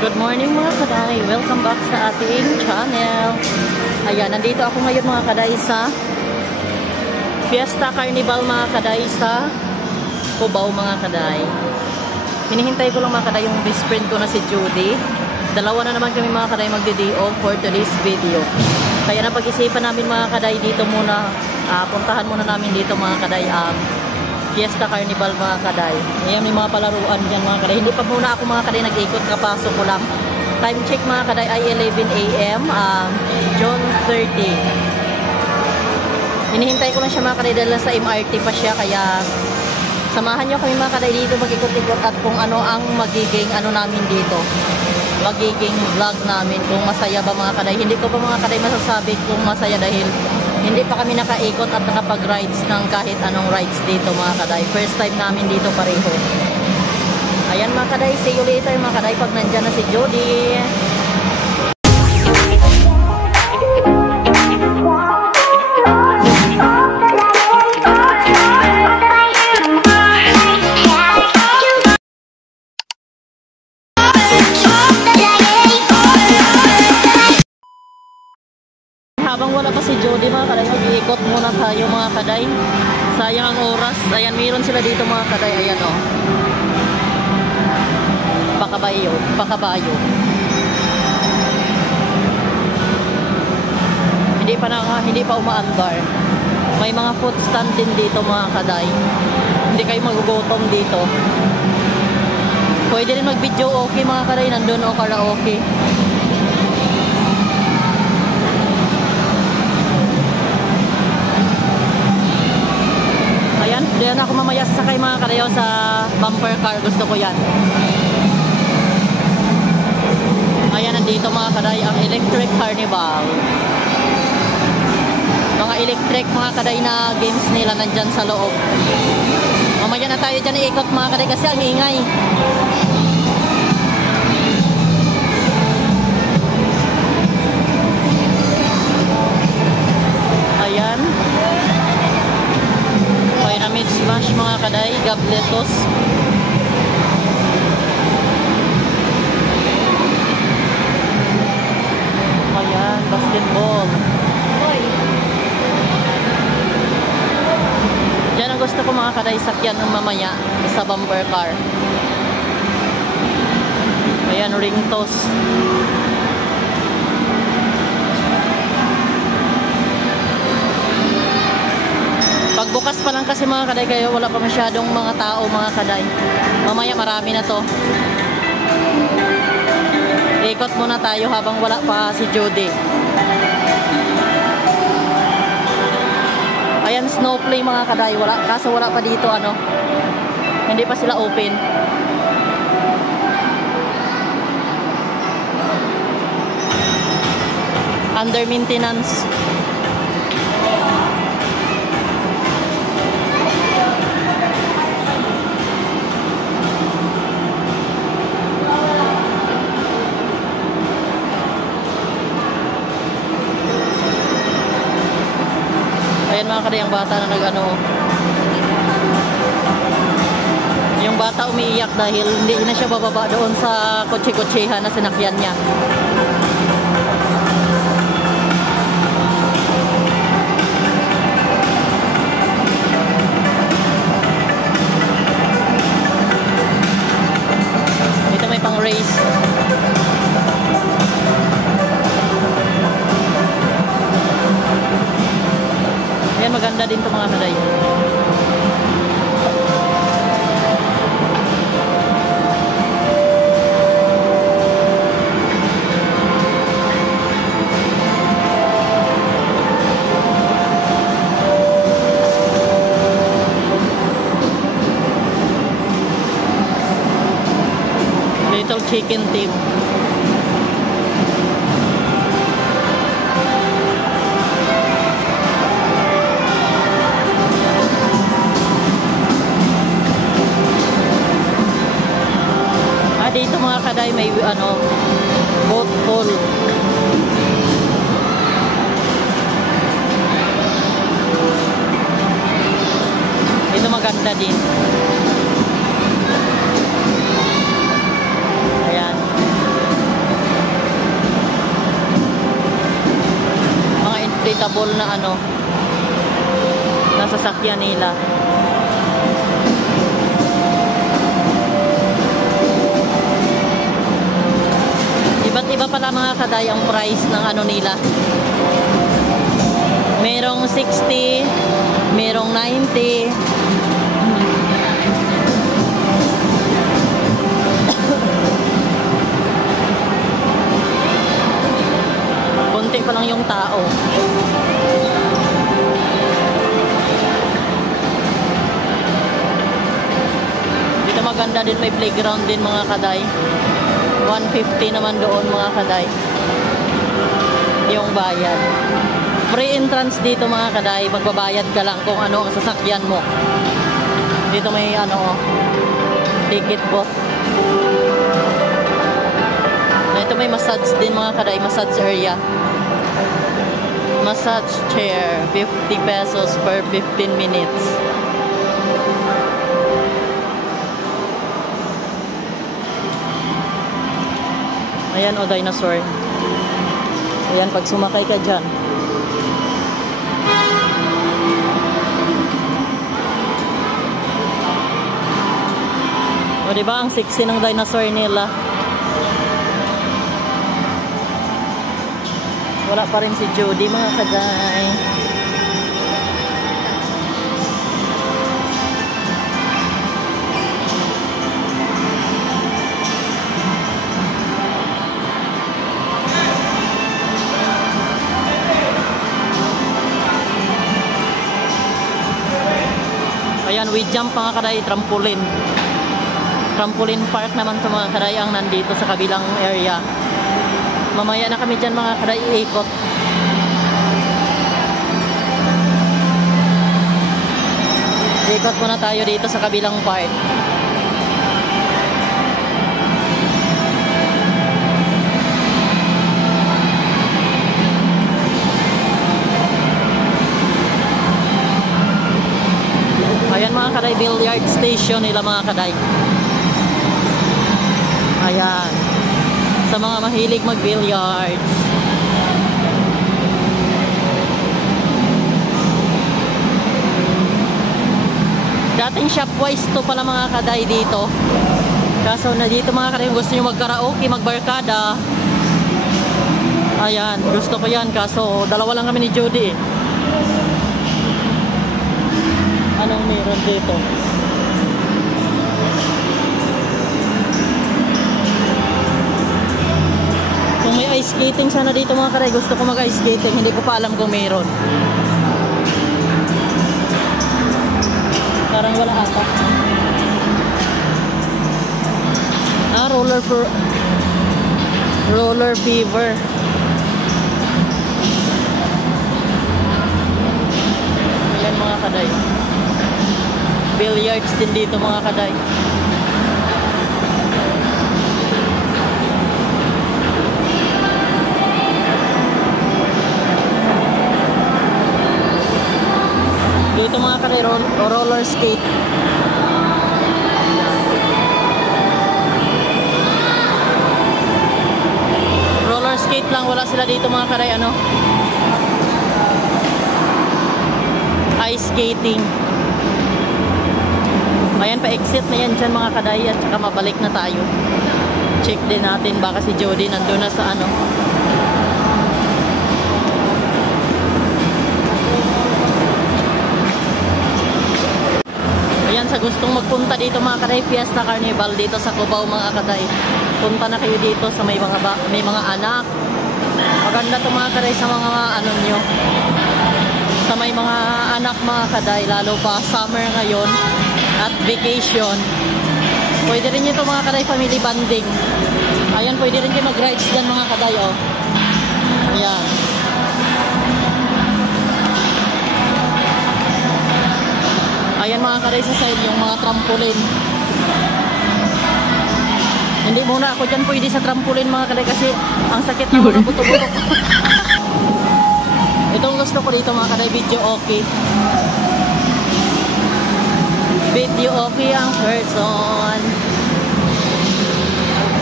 Good morning mga kaday, welcome back sa ating channel. Ayan, nandito ako ngayon mga kaday sa Fiesta Carnival mga kaday sa Cubao mga kaday. Hinihintay ko lang mga kaday yung best friend ko na si Judy. Dalawa na naman kami mga kaday magdi-day off for today's video. Kaya napag-isipan namin mga kaday dito muna, puntahan muna namin dito mga kaday Fiesta Carnival mga kaday. Ayan, may mga palaruan dyan mga kaday. Hindi pa muna ako mga kaday nag-ikot, kapasok ko lang. Time check mga kaday ay 11 AM, June 30. Hinihintay ko lang siya mga kaday dahil sa MRT pa siya. Kaya samahan nyo kami mga kaday dito mag-ikot-ikot at kung ano ang magiging namin dito. Magiging vlog namin kung masaya ba mga kaday. Hindi ko pa mga kaday masasabi kung masaya dahil hindi pa kami nakaikot at nakapag-rides ng kahit anong rides dito mga kaday. First time namin dito pareho. Ayan mga kaday, see you later mga kaday pag nandyan na si Jody. Habang wala pa si Jody mga kaday, mag-iikot muna tayo mga kaday. Sayang ang oras. Ayan, mayroon sila dito mga kaday. Ayan o. Pakabayo. Hindi pa umaandar. May mga food stand din dito mga kaday. Hindi kayo magugutom dito. Pwede rin mag-video okay mga kaday. Nandun o karaoke. Diyan ako mamaya sasakay mga kadayo sa bumper car. Gusto ko yan. Ayan, nandito mga kaday ang electric carnival. Mga electric mga kaday na games nila nandyan sa loob. Mamaya na tayo dyan iikot mga kaday kasi ang ingay. Ayan. Pyramid Smash mga kaday, Gabletos. Ayan, basketball. Diyan ang gusto ko mga kaday sakyan ng mamaya sa bumper car. Ayan, ring toss. Pagbukas pa lang kasi mga kaday, kaya wala pa masyadong mga tao mga kaday. Mamaya marami na to. Ikot muna tayo habang wala pa si Jody. Ayan, snowplay mga kaday. Kaso wala pa dito hindi pa sila open. Under maintenance. Ayan mga kaday, ang bata na yung bata umiiyak dahil hindi na siya bababa doon sa kotse-kotsehan na sinakyan niya. Ito may pang race. Ayan, maganda din ito mga kaday. Little Chicken Team. Dito mga kaday may boat pool. Dito maganda din. Ayan. comfortable na ano na sasakyan nila. Iba't iba pala mga kaday ang price ng ano nila. Merong 60, merong 90. Konti pa lang yung tao. Dito maganda din, may playground din mga kaday. 150 naman doon mga kaday. Yung bayad. Free entrance dito mga kaday. Magbabayad ka lang kung ano ang sasakyan mo. Dito may ano, ticket booth. Ito may massage din mga kaday. Massage area. Massage chair. 50 pesos per 15 minutes. Ayan o, dinosaur. Ayan, pag sumakay ka dyan. O diba, ang sexy ng dinosaur nila. Wala pa rin si Judy mga kaday. Ayan, we jump mga kaday, trampoline. Trampoline park naman ito mga kaday ang nandito sa kabilang area. Mamaya na kami dyan mga kaday, iikot. Iikot muna tayo dito sa kabilang park. Ayan mga kaday, billiard station nila mga kaday. Ayan. Sa mga mahilig mag-billiards. Dating Shopwise to pala mga kaday dito. Kaso na dito mga kaday, gusto nyo mag-karaoke, mag-barkada. Ayan, gusto ko yan. Kaso dalawa lang kami ni Judy. Anong meron dito? Kung may ice skating sana dito mga karay, gusto ko mag-ice skating. Hindi ko pa alam kung meron. Parang wala ata. Ah, roller fever. Ayan mga kaday. Billiards din dito mga kaday. Dito mga kaday, roller skate. Roller skate lang, wala sila dito mga kaday, ano? Ice skating. Ayan, pa-exit na yan dyan mga kaday, at saka mabalik na tayo. Check din natin, baka si Jody nandun na sa ano. Ayan, sa gustong magpunta dito mga kaday, Fiesta Carnival dito sa Cubao mga kaday. Punta na kayo dito sa may mga anak. Maganda to mga kaday sa mga ano nyo. Sa may mga anak mga kaday, lalo pa summer ngayon at vacation. Pwede rin ito mga kaday, family bonding. Ayan, pwede rin kayo mag-rides dyan mga kaday, oh. Ayan. Ayan mga kaday, sa side yung mga trampoline. Hindi muna ako dyan pwede sa trampoline mga kaday kasi ang sakit ng mga buto-buto. Itong gusto ko dito mga kaday, video okay. Video okay ang person.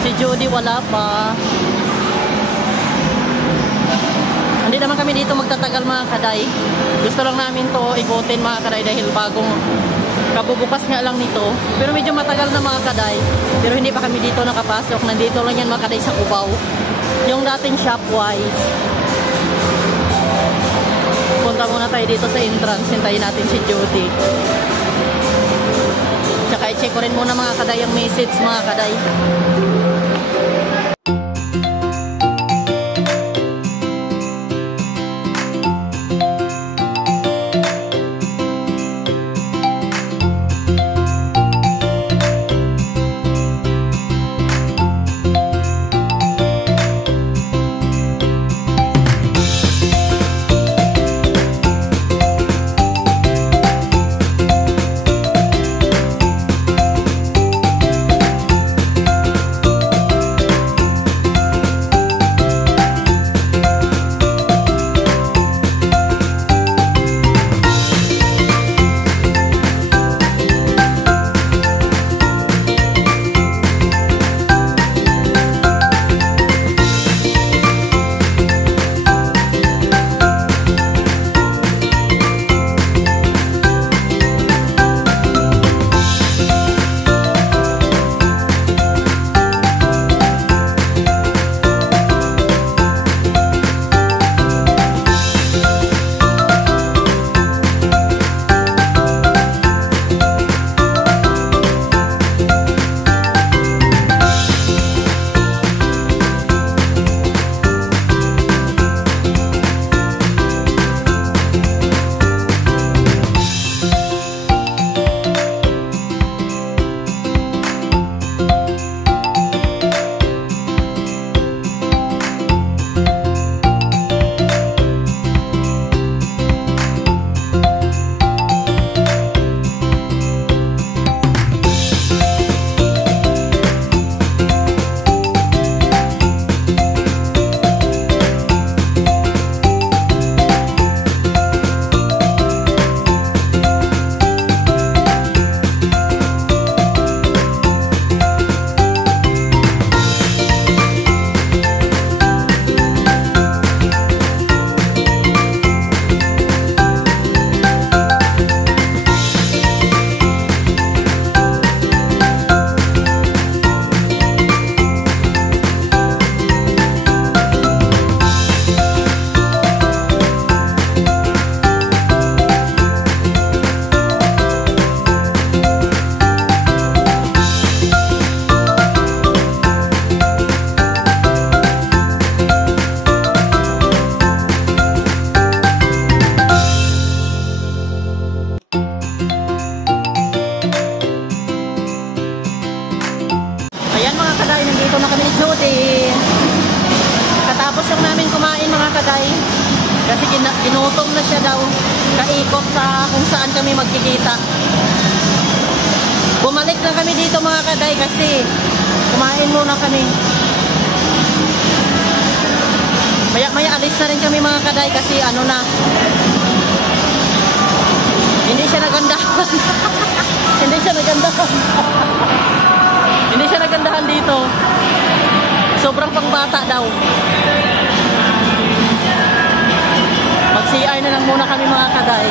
Si Judy wala pa. naman kami dito magtatagal mga kaday. Gusto lang namin to ikutin mga kaday dahil bagong kabubukas nga lang nito. Pero medyo matagal na mga kaday. Pero hindi pa kami dito nakapasok. Nandito lang yan mga kaday sa Cubao. Yung dating Shopwise. Punta muna tayo dito sa entrance. Hintayin natin si Jody. Tsaka i-check ko rin muna mga kaday yung message mga kaday. Kasi ginutom na siya daw. Kaikot sa kung saan kami magkikita. Bumalik na kami dito mga kaday kasi kumain muna kami. Maya alis na rin kami mga kaday kasi ano na. Hindi siya nagandahan. Hindi siya nagandahan. Hindi siya nagandahan dito. Sobrang pangbata daw. Mag-CR na lang muna kami mga kaday.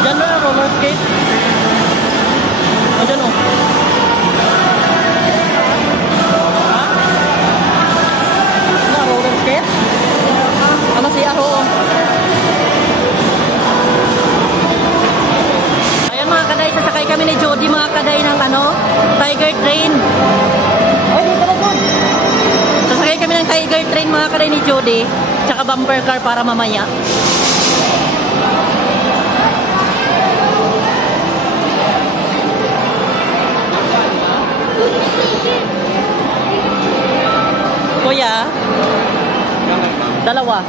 Diyan na roller skate. O dyan o. Ha? Na roller skate? Ano si Aro o? Sasakay kami ni Jody mga kaday ng ano, Tiger Train. Oh, dito na doon. Sasakay kami ng Tiger Train mga kaday ni Jody. Tsaka bumper car para mamaya. Kuya, dalawa.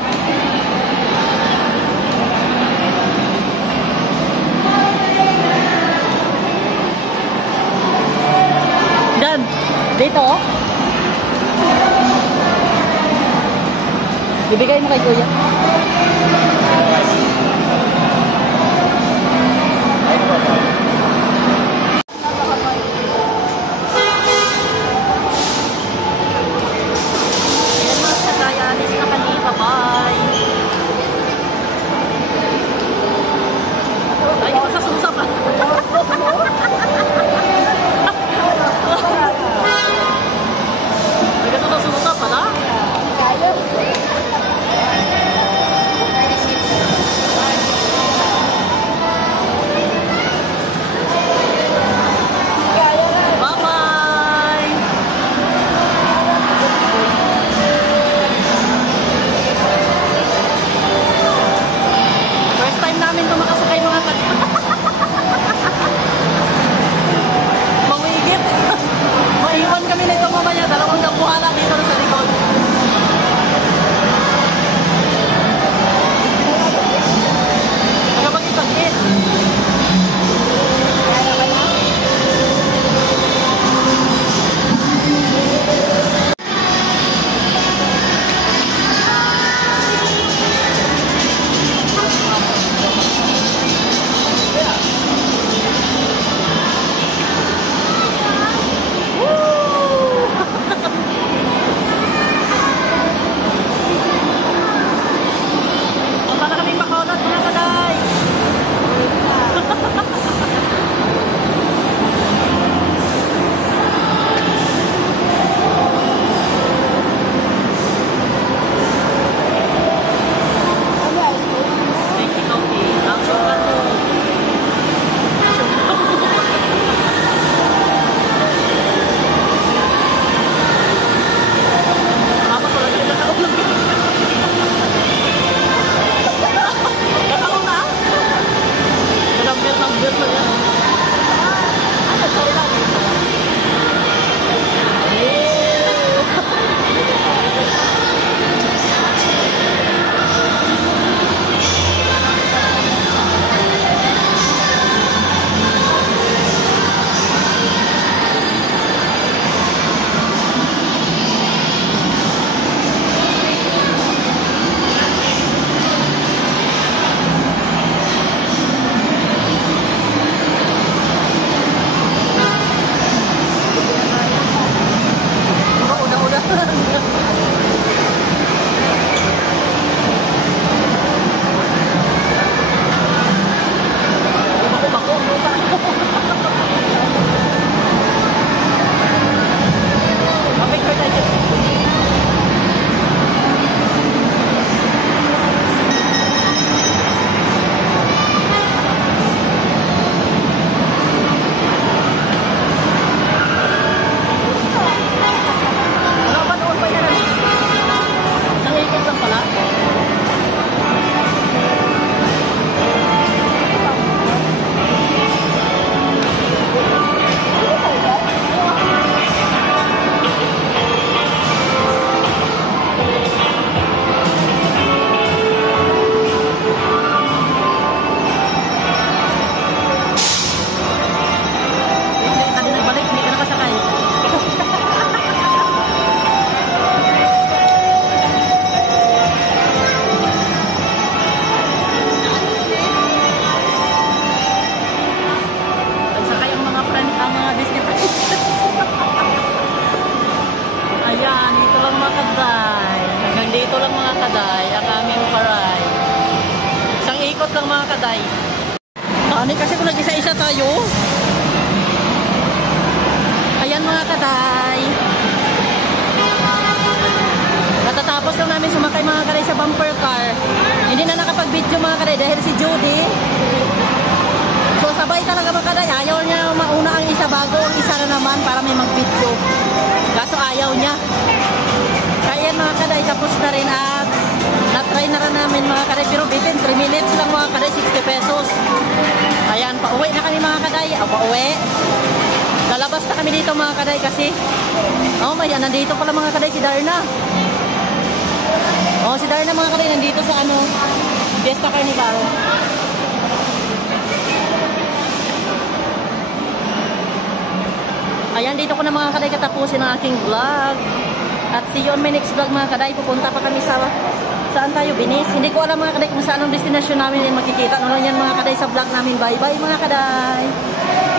Dito oh. Bibigay mo kay kuya. Ayan mga kaday, alis na kami. Bye-bye. Ay, di ko sa susap ah. Ay, gato na susap pala. Bye-bye. First time namin tumakasakay mga kaday. Mawigit. Maiwan kami nito mamaya. Dalawang dampuhala dito sa likod. Nagapag-itagit. Punta na kami Bacolod mga kaday. Thank you, Coffee. Ang sukat mo. Apa ko lang yung nakaon lang. Nakaon na? Nagambir na yan. Ano, sorry lang. lang mga kaday. Ani kasi kung nag-isa-isa tayo. Ayan mga kaday. Natatapos lang namin sumakay mga kaday sa bumper car. Hindi na nakapag-video mga kaday dahil si Judy. So sabay talaga mga kaday. Ayaw niya mauna ang isa bago ang isa na naman para may mag-video. Kaso ayaw niya. Kaya mga kaday, tapos na rin at na-try na rin namin mga kaday. Pero within 3 minutes lang mga kaday, 60 pesos. Ayan, pauwi na kami mga kaday. Pauwi. Lalabas na kami dito mga kaday kasi oh may nandito pala mga kaday si Darna. Oh si Darna mga kaday nandito sa ano Fiesta Carnival. Ayan, dito ko na mga kaday katapusin ang aking vlog. At see you on my next vlog mga kaday. Pupunta pa kami sa Saan tayo, Binis? Hindi ko alam mga kaday kung saan ang destination namin yung makikita. Ano lang yan mga kaday sa vlog namin. Bye bye mga kaday!